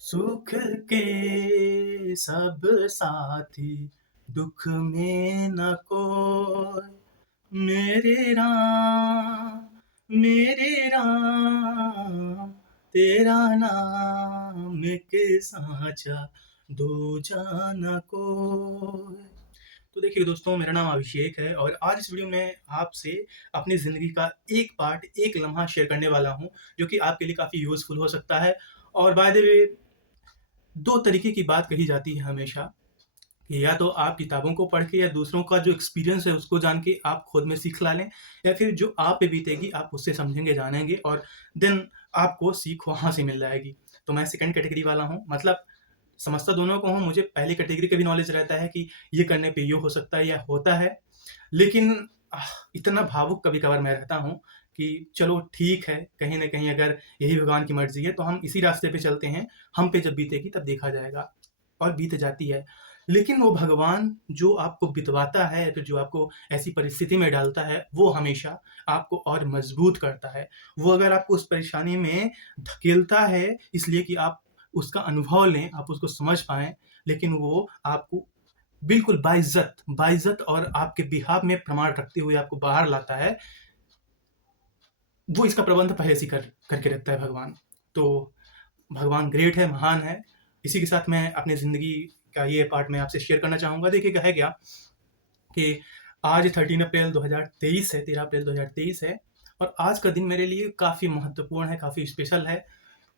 सुख के सब साथी, दुख में न कोई। मेरे राम तेरा नाम एक साँचा, दूजा न कोई। तो देखिए दोस्तों, मेरा नाम अभिषेक है और आज इस वीडियो में आपसे अपनी ज़िंदगी का एक पार्ट, एक लम्हा शेयर करने वाला हूँ, जो कि आपके लिए काफ़ी यूज़फुल हो सकता है। और बाय द वे, 2 तरीके की बात कही जाती है हमेशा कि या तो आप किताबों को पढ़ के या दूसरों का जो एक्सपीरियंस है उसको जान के आप खुद में सीख ला लें, या फिर जो आप पे बीतेगी आप उससे समझेंगे, जानेंगे और देन आपको सीख वहाँ से मिल जाएगी। तो मैं सेकंड कैटेगरी वाला हूँ, मतलब समझता दोनों को हूँ। मुझे पहली कैटेगरी का भी नॉलेज रहता है कि ये करने पे ये हो सकता है या होता है, लेकिन इतना भावुक कभी-कभार मैं रहता हूँ कि चलो ठीक है, कहीं न कहीं अगर यही भगवान की मर्ज़ी है तो हम इसी रास्ते पे चलते हैं, हम पे जब बीतेगी तब देखा जाएगा, और बीत जाती है। लेकिन वो भगवान जो आपको बितवाता है या फिर जो आपको ऐसी परिस्थिति में डालता है, वो हमेशा आपको और मजबूत करता है। वो अगर आपको उस परेशानी में धकेलता है इसलिए कि आप उसका अनुभव लें, आप उसको समझ पाएँ, लेकिन वो आपको बिल्कुल बाइज़्ज़त और आपके बिहाफ़ में प्रमाण रखते हुए आपको बाहर लाता है। वो इसका प्रबंध पहले से ही करके रखता है भगवान। तो भगवान ग्रेट है, महान है। इसी के साथ मैं अपनी ज़िंदगी का ये पार्ट मैं आपसे शेयर करना चाहूँगा। देखिए, है क्या कि आज 13 अप्रैल 2023 है, 13 अप्रैल 2023 है, और आज का दिन मेरे लिए काफ़ी महत्वपूर्ण है, काफ़ी स्पेशल है,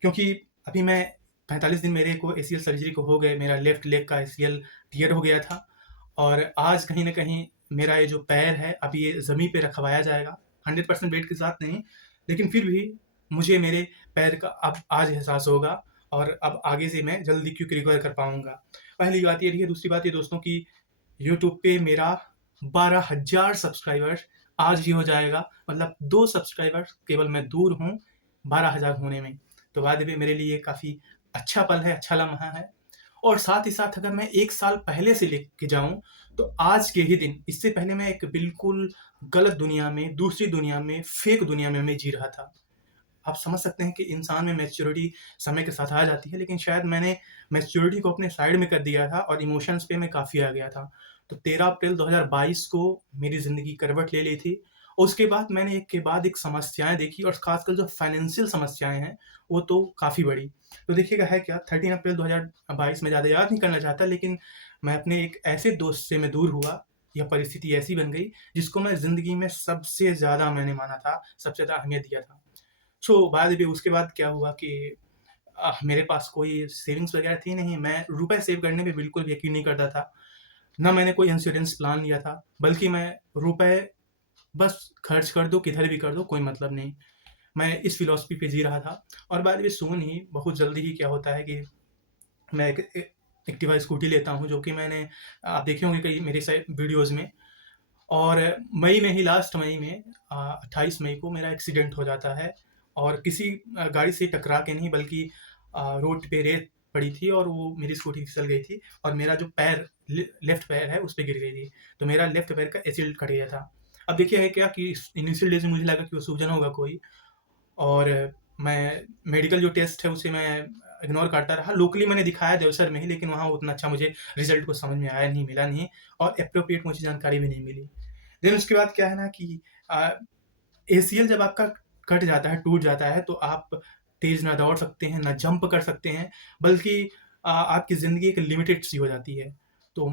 क्योंकि अभी मैं 45 दिन मेरे को एसीएल सर्जरी को हो गए। मेरा लेफ्ट लेग का एसीएल टियर हो गया था और आज कहीं न कहीं मेरा ये जो पैर है, अभी ये ज़मीन पे रखवाया जाएगा। 100% वेट के साथ नहीं, लेकिन फिर भी मुझे मेरे पैर का अब आज एहसास होगा और अब आगे से मैं जल्दी क्विक रिकवर कर पाऊँगा। पहली बात ये रही है। दूसरी बात ये दोस्तों कि यूट्यूब पे मेरा 12,000 सब्सक्राइबर्स आज ही हो जाएगा। मतलब 2 सब्सक्राइबर्स केवल मैं दूर हूँ 12,000 होने में। तो बाद में मेरे लिए काफ़ी अच्छा पल है, अच्छा लम्हा है। और साथ ही साथ अगर मैं 1 साल पहले से लेके जाऊँ, तो आज के ही दिन, इससे पहले मैं एक बिल्कुल गलत दुनिया में, दूसरी दुनिया में, फ़ेक दुनिया में मैं जी रहा था। आप समझ सकते हैं कि इंसान में मैच्योरिटी समय के साथ आ जाती है, लेकिन शायद मैंने मैच्योरिटी को अपने साइड में कर दिया था और इमोशंस पे मैं काफ़ी आ गया था। तो 13 अप्रैल 2022 को मेरी ज़िंदगी करवट ले ली थी और उसके बाद मैंने एक के बाद एक समस्याएँ देखी, और ख़ासकर जो फाइनेंशियल समस्याएँ हैं, वो तो काफ़ी बड़ी। तो देखिएगा, है क्या, 13 अप्रैल 2022 में ज़्यादा याद नहीं करना चाहता, लेकिन मैं अपने एक ऐसे दोस्त से मैं दूर हुआ, या परिस्थिति ऐसी बन गई, जिसको मैं ज़िंदगी में सबसे ज़्यादा मैंने माना था, सबसे ज़्यादा अहमियत दिया था। सो बाद में उसके बाद क्या हुआ कि मेरे पास कोई सेविंग्स वगैरह थी नहीं। मैं रुपए सेव करने पे बिल्कुल भी यकीन नहीं करता था। ना मैंने कोई इंश्योरेंस प्लान लिया था, बल्कि मैं रुपए बस खर्च कर दो, किधर भी कर दो, कोई मतलब नहीं। मैं इस फ़िलॉसफ़ी पे जी रहा था। और बाद में सून ही बहुत जल्दी ही क्या होता है कि मैं एक एक्टिवा स्कूटी लेता हूँ, जो कि मैंने आप देखे होंगे कई मेरे शायद वीडियोज़ में। और मई में ही, लास्ट मई में 28 मई को मेरा एक्सीडेंट हो जाता है, और किसी गाड़ी से टकरा के नहीं, बल्कि रोड पे रेत पड़ी थी और वो मेरी स्कूटी फिसल गई थी और मेरा जो पैर, लेफ्ट पैर है, उस पे गिर गई थी। तो मेरा लेफ्ट पैर का एसील कट गया था। अब देखिए, है क्या कि इनिशियल डेज़ में मुझे लगा कि वो सूजन होगा कोई, और मैं मेडिकल जो टेस्ट है उसे मैं इग्नोर करता रहा। लोकली मैंने दिखाया देवसर में ही, लेकिन वहाँ उतना अच्छा मुझे रिज़ल्ट कुछ समझ में आया नहीं, मिला नहीं, और एप्रोप्रिएट मुझे जानकारी भी नहीं मिली। देन उसके बाद क्या है ना कि एसीएल जब आपका कट जाता है, टूट जाता है, तो आप तेज़ ना दौड़ सकते हैं, ना जंप कर सकते हैं, बल्कि आपकी ज़िंदगी एक लिमिटेड सी हो जाती है। तो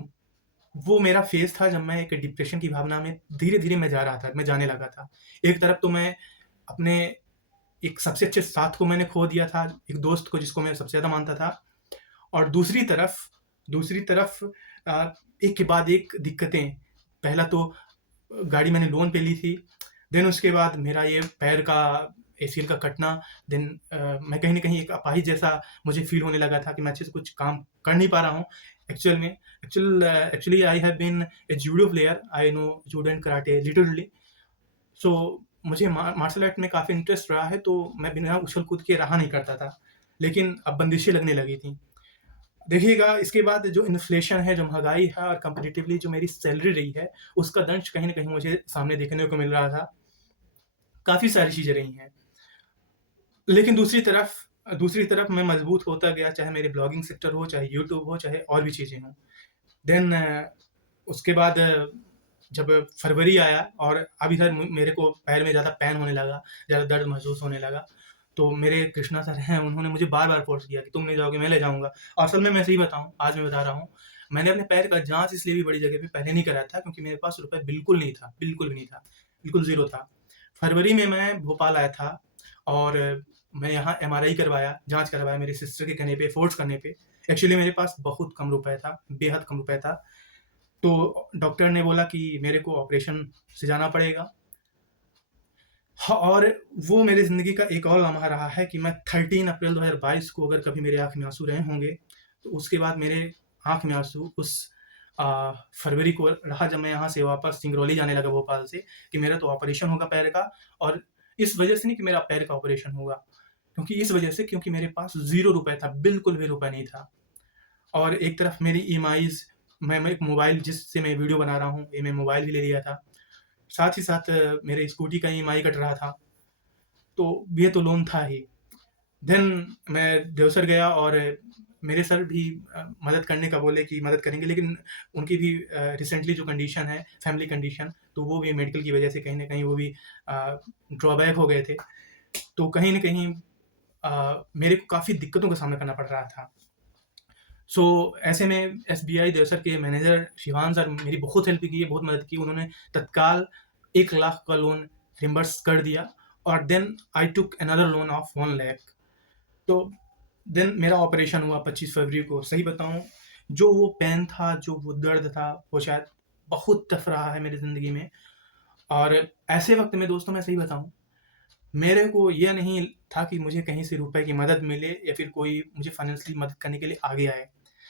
वो मेरा फ़ेज़ था जब मैं एक डिप्रेशन की भावना में धीरे-धीरे मैं जा रहा था, मैं जाने लगा था। एक तरफ तो मैं अपने एक सबसे अच्छे साथ को मैंने खो दिया था, एक दोस्त को जिसको मैं सबसे ज़्यादा मानता था, और दूसरी तरफ एक के बाद एक दिक्कतें। पहला तो गाड़ी मैंने लोन पे ली थी, देन उसके बाद मेरा ये पैर का एसीएल का कटना, देन मैं कहीं न कहीं एक अपाहिज जैसा मुझे फ़ील होने लगा था कि मैं अच्छे से कुछ काम कर नहीं पा रहा हूँ। Actually I have been a judo player, I know judo and karate literally. So मुझे मार्शल आर्ट में काफ़ी इंटरेस्ट रहा है, तो मैं बिना उछल-कूद के रहा नहीं करता था। लेकिन अब बंदिशें लगने लगी थी। देखिएगा, इसके बाद जो इन्फ्लेशन है, जो महँगाई है, और कंपैरेटिवली जो मेरी सैलरी रही है, उसका दंश कहीं न कहीं मुझे सामने देखने को मिल रहा था। काफ़ी सारी चीज़ें रही हैं। लेकिन दूसरी तरफ दूसरी तरफ मैं मजबूत होता गया, चाहे मेरे ब्लॉगिंग सेक्टर हो, चाहे यूट्यूब हो, चाहे और भी चीज़ें हों। देन उसके बाद जब फरवरी आया और अब इधर मेरे को पैर में ज़्यादा पेन होने लगा, ज़्यादा दर्द महसूस होने लगा, तो मेरे कृष्णा सर हैं, उन्होंने मुझे बार-बार फ़ोर्स किया कि तुम नहीं जाओगे, मैं ले जाऊँगा। और असल में मैं सही बताऊँ, आज मैं बता रहा हूँ, मैंने अपने पैर का जाँच इसलिए भी बड़ी जगह पे पहले नहीं कराया था क्योंकि मेरे पास रुपए बिल्कुल नहीं था, बिल्कुल भी नहीं था, बिल्कुल ज़ीरो था। फरवरी में मैं भोपाल आया था और मैं यहाँ एमआरआई करवाया, जाँच करवाया मेरी सिस्टर के कहने पे, फ़ोर्स करने पे। एक्चुअली मेरे पास बहुत कम रुपए था, बेहद कम रुपए था। तो डॉक्टर ने बोला कि मेरे को ऑपरेशन से जाना पड़ेगा। हाँ, और वो मेरी ज़िंदगी का एक और लम्हा रहा है कि मैं 13 अप्रैल 2022 को अगर कभी मेरे आँख में आँसू रहे होंगे, तो उसके बाद मेरे आँख में आँसू उस फरवरी को रहा जब मैं यहाँ से वापस सिंगरौली जाने लगा भोपाल से, कि मेरा तो ऑपरेशन होगा पैर का। और इस वजह से नहीं कि मेरा पैर का ऑपरेशन होगा, क्योंकि इस वजह से क्योंकि मेरे पास ज़ीरो रुपए था, बिल्कुल भी रुपए नहीं था। और एक तरफ मेरी ईएमआईज़, मैं एक मोबाइल जिससे मैं वीडियो बना रहा हूँ, ये मैं मोबाइल भी ले लिया था। साथ ही साथ मेरे स्कूटी का ईएमआई कट रहा था, तो ये तो लोन था ही। देन मैं देवसर गया और मेरे सर भी मदद करने का बोले कि मदद करेंगे, लेकिन उनकी भी रिसेंटली जो कंडीशन है, फैमिली कंडीशन, तो वो भी मेडिकल की वजह से कहीं न कहीं वो भी ड्रॉबैक हो गए थे। तो कहीं न कहीं मेरे को काफ़ी दिक्कतों का सामना करना पड़ रहा था। सो ऐसे में एसबीआई देवसर के मैनेजर शिवान सर मेरी बहुत हेल्प की है, बहुत मदद की। उन्होंने तत्काल 1 लाख का लोन रिम्बर्स कर दिया और देन आई टूक अनदर लोन ऑफ 1 लाख। तो देन मेरा ऑपरेशन हुआ 25 फरवरी को। सही बताऊँ, जो वो पेन था, जो वो दर्द था, वो शायद बहुत टफ रहा है मेरी ज़िंदगी में। और ऐसे वक़्त में दोस्तों मैं सही बताऊँ, मेरे को ये नहीं था कि मुझे कहीं से रुपए की मदद मिले या फिर कोई मुझे फाइनेंशियली मदद करने के लिए आगे आए।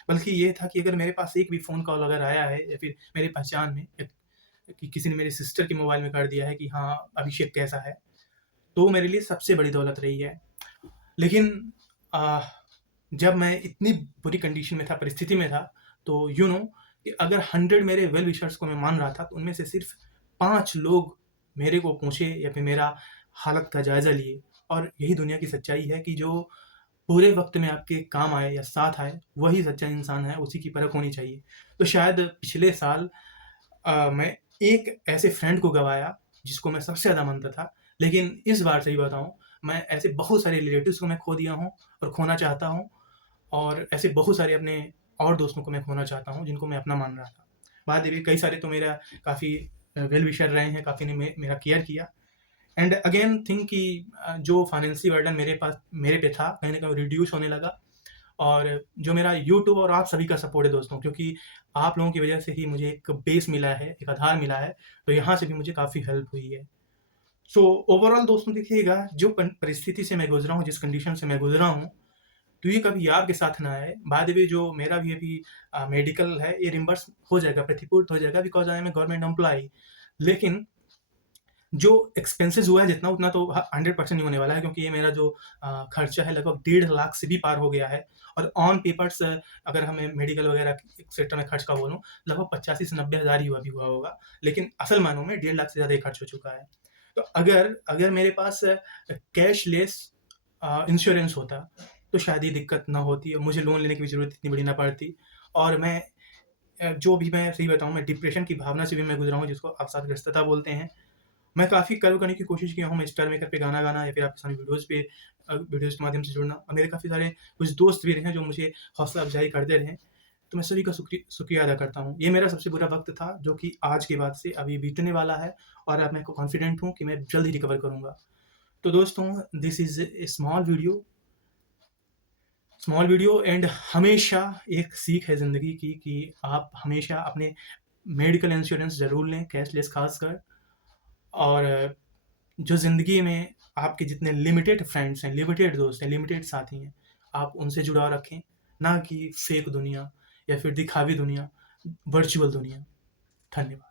बल्कि ये था कि अगर मेरे पास एक भी फ़ोन कॉल अगर आया है या फिर मेरी पहचान में या कि किसी ने मेरे सिस्टर के मोबाइल में कर दिया है कि हाँ, अभिषेक कैसा है, तो वो मेरे लिए सबसे बड़ी दौलत रही है। लेकिन अ, जब मैं इतनी बुरी कंडीशन में था, परिस्थिति में था, तो कि अगर 100 मेरे वेल विशर्स को मैं मान रहा था, तो उनमें से सिर्फ़ 5 लोग मेरे को पूछे या फिर मेरा हालत का जायज़ा लिए। और यही दुनिया की सच्चाई है कि जो बुरे वक़्त में आपके काम आए या साथ आए, वही सच्चा इंसान है, उसी की परख होनी चाहिए। तो शायद पिछले साल मैं एक ऐसे फ्रेंड को गँवाया, जिसको मैं सबसे ज़्यादा मानता था। लेकिन इस बार सही बताऊँ, मैं ऐसे बहुत सारे रिलेटिव्स को मैं खो दिया हूँ और खोना चाहता हूँ, और ऐसे बहुत सारे अपने और दोस्तों को मैं खोना चाहता हूँ, जिनको मैं अपना मान रहा था। बाद में भी कई सारे तो मेरा काफ़ी वेल विशर रहे हैं, काफ़ी ने मेरा केयर किया। एंड अगेन थिंक कि जो फाइनेंशियल बर्डन मेरे पे था, कहीं न कहीं रिड्यूस होने लगा। और जो मेरा यूट्यूब और आप सभी का सपोर्ट है दोस्तों, क्योंकि आप लोगों की वजह से ही मुझे एक बेस मिला है, एक आधार मिला है, तो यहाँ से भी मुझे काफ़ी हेल्प हुई है। सो ओवरऑल दोस्तों देखिएगा, जो परिस्थिति से मैं गुजरा हूँ, जिस कंडीशन से मैं गुजरा हूँ, तो ये कभी आपके साथ ना आए। बाय द वे, जो मेरा भी अभी मेडिकल है, ये रिम्बर्स हो जाएगा, प्रतिपूर्त हो जाएगा, because I am a government employee. लेकिन जो एक्सपेंसेस हुआ है जितना, उतना तो 100% नहीं होने वाला है, क्योंकि ये मेरा जो खर्चा है लगभग 1.5 लाख से भी पार हो गया है। और ऑन पेपर्स अगर हमें मेडिकल वगैरह के सेक्टर में खर्च का बोलूँ, लगभग 85 से 90 हज़ार ही हुआ होगा। लेकिन असल मायनों में 1.5 लाख से ज़्यादा ही खर्च हो चुका है। तो अगर अगर मेरे पास कैशलेस इंश्योरेंस होता, तो शायद ये दिक्कत ना होती और मुझे लोन लेने की भी ज़रूरत इतनी बड़ी ना पड़ती। और मैं जो भी मैं सही बताऊँ, मैं डिप्रेशन की भावना से भी मैं गुज़रा हूँ, जिसको अवसादग्रस्तता बोलते हैं। मैं काफ़ी कर्व करने की कोशिश किया हूँ, मैं स्टार मेकर पे गाना गाना या फिर आपके सामने वीडियोज़ के माध्यम से जुड़ना, और मेरे काफ़ी सारे कुछ दोस्त भी रहे हैं जो मुझे हौसला अफ़ज़ाई करते रहे। तो मैं सभी का शुक्रिया अदा करता हूँ। ये मेरा सबसे बुरा वक़्त था, जो कि आज के बाद से अभी बीतने वाला है, और अब मैं कॉन्फिडेंट हूँ कि मैं जल्द ही रिकवर करूँगा। तो दोस्तों, this is a small video and हमेशा एक सीख है ज़िंदगी की कि आप हमेशा अपने मेडिकल इंश्योरेंस ज़रूर लें, कैशलेस ख़ासकर। और जो ज़िंदगी में आपके जितने लिमिटेड फ्रेंड्स हैं, लिमिटेड दोस्त हैं, लिमिटेड साथी हैं, आप उनसे जुड़ाव रखें, ना कि फेक दुनिया या फिर दिखावी दुनिया, वर्चुअल दुनिया। धन्यवाद।